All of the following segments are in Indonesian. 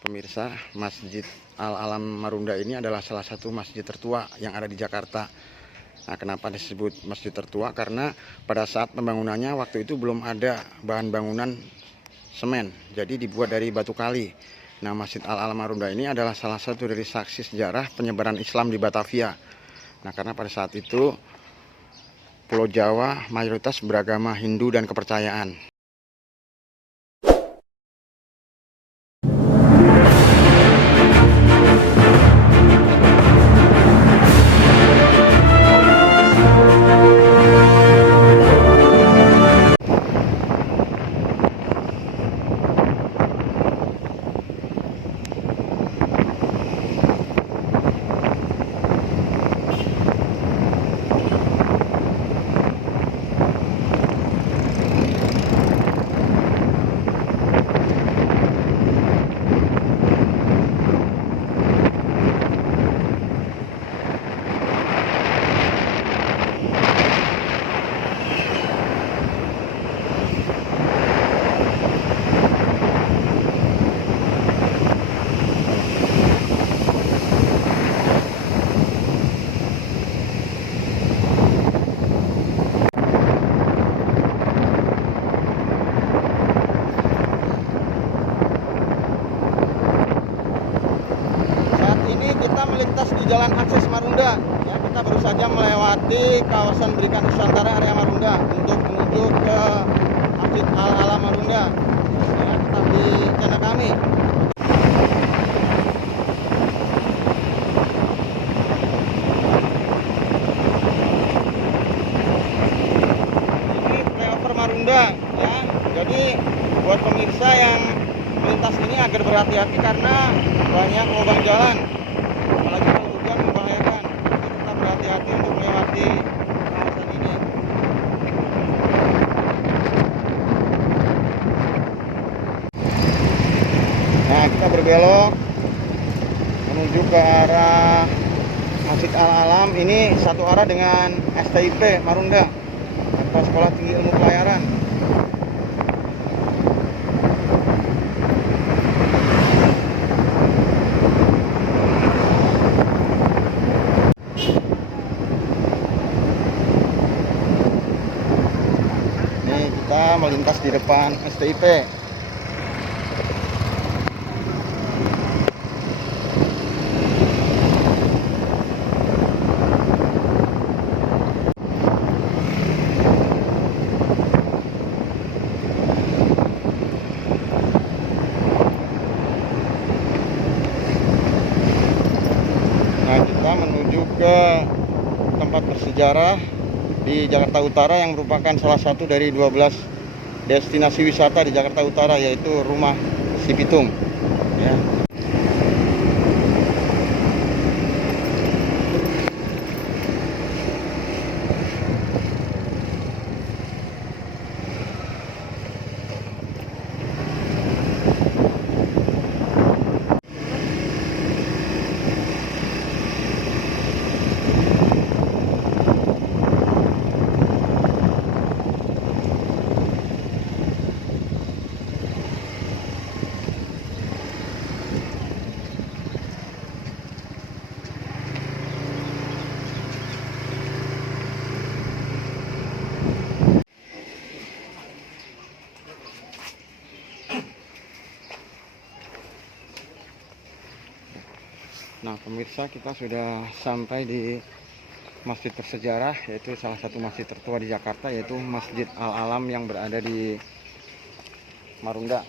Pemirsa, Masjid Al-Alam Marunda ini adalah salah satu masjid tertua yang ada di Jakarta. Nah, kenapa disebut masjid tertua? Karena pada saat pembangunannya waktu itu belum ada bahan bangunan semen, jadi dibuat dari batu kali. Nah, Masjid Al-Alam Marunda ini adalah salah satu dari saksi sejarah penyebaran Islam di Batavia. Nah, karena pada saat itu Pulau Jawa mayoritas beragama Hindu dan kepercayaan. Kita melintas di Jalan Akses Marunda. Ya, kita baru saja melewati kawasan Berikan Nusantara area Marunda untuk menuju ke Masjid Al-Alam Marunda. Ya, tetap di channel kami. Ini flyover Marunda, ya. Jadi buat pemirsa yang melintas ini agar berhati-hati karena banyak lubang jalan. Apalagi kalau hujan membahayakan, jadi tetap berhati-hati untuk melewati kawasan ini. Nah, kita berbelok menuju ke arah Masjid Al-Alam. Ini satu arah dengan STIP Marunda atau Sekolah Tinggi Ilmu Pelayaran. Kita melintas di depan STIP. Nah, kita menuju ke tempat bersejarah di Jakarta Utara yang merupakan salah satu dari 12 destinasi wisata di Jakarta Utara, yaitu Rumah Si Pitung, ya. Nah, pemirsa, kita sudah sampai di masjid bersejarah, yaitu salah satu masjid tertua di Jakarta, yaitu Masjid Al-Alam yang berada di Marunda.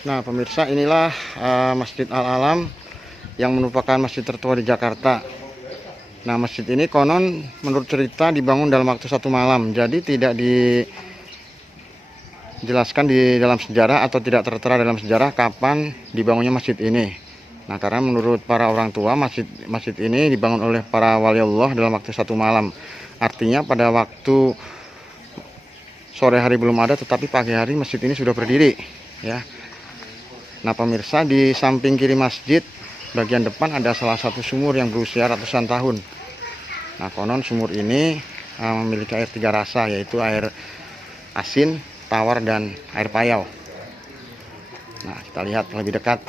Nah, pemirsa, inilah Masjid Al-Alam yang merupakan masjid tertua di Jakarta. Nah, masjid ini konon menurut cerita dibangun dalam waktu 1 malam. Jadi tidak dijelaskan di dalam sejarah atau tidak tertera dalam sejarah kapan dibangunnya masjid ini. Nah, karena menurut para orang tua, masjid ini dibangun oleh para wali Allah dalam waktu 1 malam. Artinya pada waktu sore hari belum ada, tetapi pagi hari masjid ini sudah berdiri, ya. Nah, pemirsa, di samping kiri masjid bagian depan ada salah satu sumur yang berusia ratusan tahun. Nah, konon sumur ini memiliki air 3 rasa, yaitu air asin, tawar, dan air payau. Nah, kita lihat lebih dekat.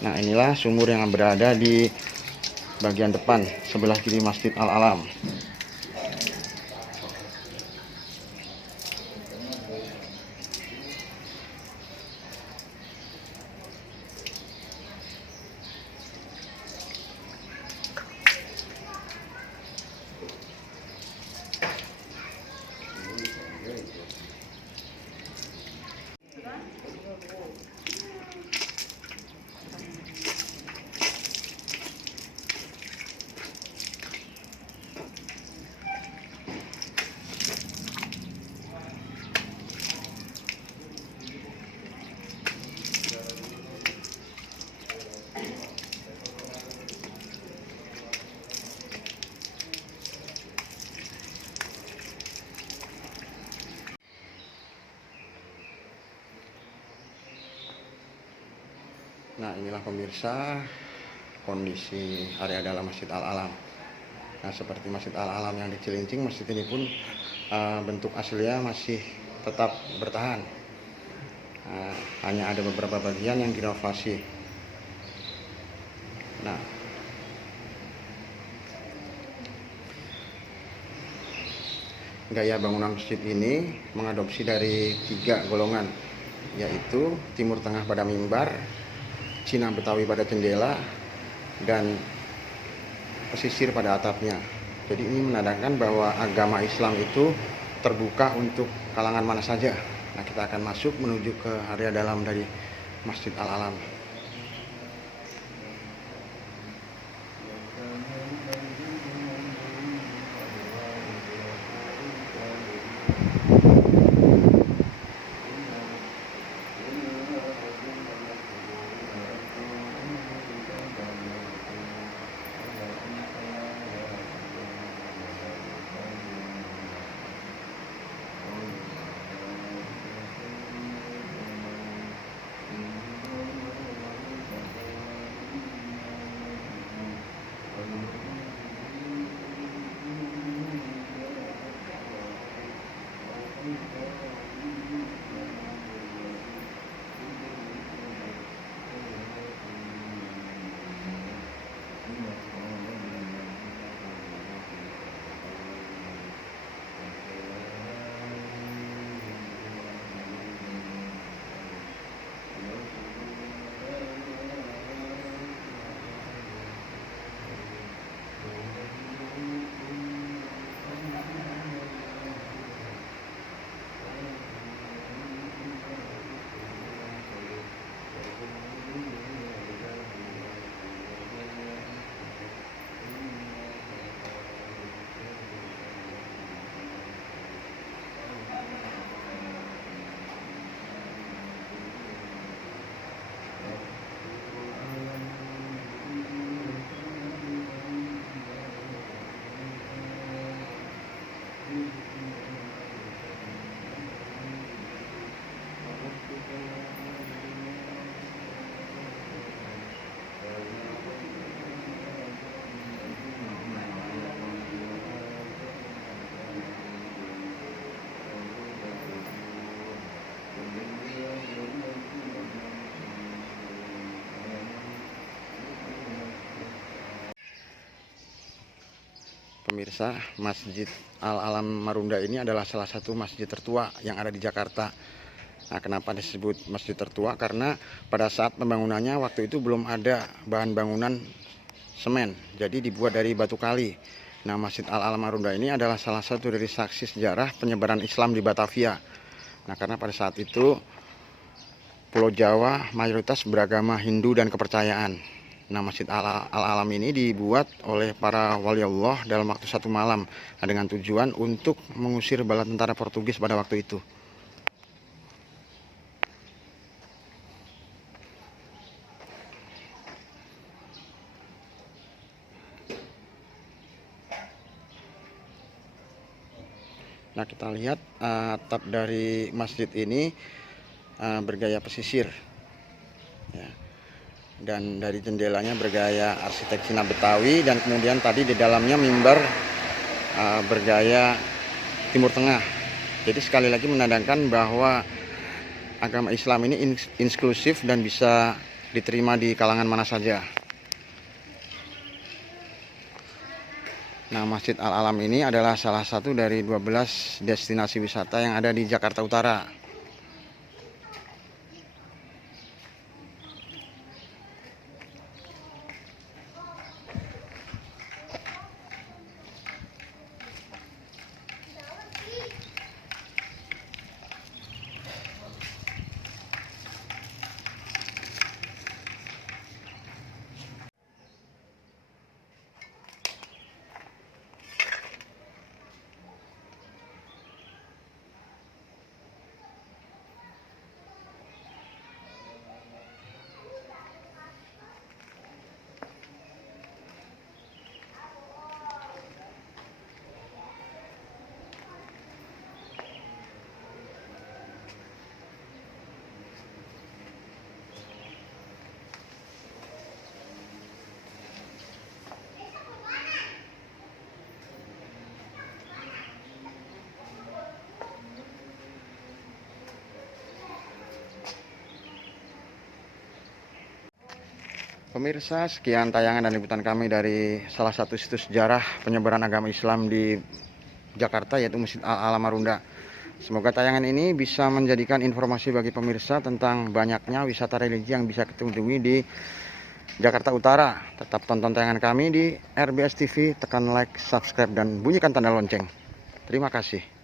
Nah, inilah sumur yang berada di bagian depan sebelah kiri Masjid Al-Alam. Nah, inilah pemirsa kondisi area dalam Masjid Al-Alam. Nah, seperti Masjid Al-Alam yang di Cilincing, masjid ini pun bentuk aslinya masih tetap bertahan. Nah, hanya ada beberapa bagian yang direnovasi. Nah, gaya bangunan masjid ini mengadopsi dari 3 golongan, yaitu Timur Tengah pada mimbar, Cina Betawi pada jendela, dan pesisir pada atapnya. Jadi ini menandakan bahwa agama Islam itu terbuka untuk kalangan mana saja. Nah, kita akan masuk menuju ke area dalam dari Masjid Al-Alam. Pemirsa, Masjid Al-Alam Marunda ini adalah salah satu masjid tertua yang ada di Jakarta. Nah, kenapa disebut masjid tertua? Karena pada saat pembangunannya waktu itu belum ada bahan bangunan semen, jadi dibuat dari batu kali. Nah, Masjid Al-Alam Marunda ini adalah salah satu dari saksi sejarah penyebaran Islam di Batavia. Nah, karena pada saat itu Pulau Jawa mayoritas beragama Hindu dan kepercayaan. Nah, Masjid Al-Alam ini dibuat oleh para wali Allah dalam waktu 1 malam, dengan tujuan untuk mengusir bala tentara Portugis pada waktu itu. Nah, kita lihat atap dari masjid ini bergaya pesisir, ya. Dan dari jendelanya bergaya arsitek Cina Betawi, dan kemudian tadi di dalamnya mimbar bergaya Timur Tengah. Jadi sekali lagi menandakan bahwa agama Islam ini inklusif dan bisa diterima di kalangan mana saja. Nah, Masjid Al-Alam ini adalah salah satu dari 12 destinasi wisata yang ada di Jakarta Utara. Pemirsa, sekian tayangan dan liputan kami dari salah satu situs sejarah penyebaran agama Islam di Jakarta, yaitu Masjid Al-Alam Marunda. Semoga tayangan ini bisa menjadikan informasi bagi pemirsa tentang banyaknya wisata religi yang bisa kita kunjungi di Jakarta Utara. Tetap tonton tayangan kami di RBS TV, tekan like, subscribe, dan bunyikan tanda lonceng. Terima kasih.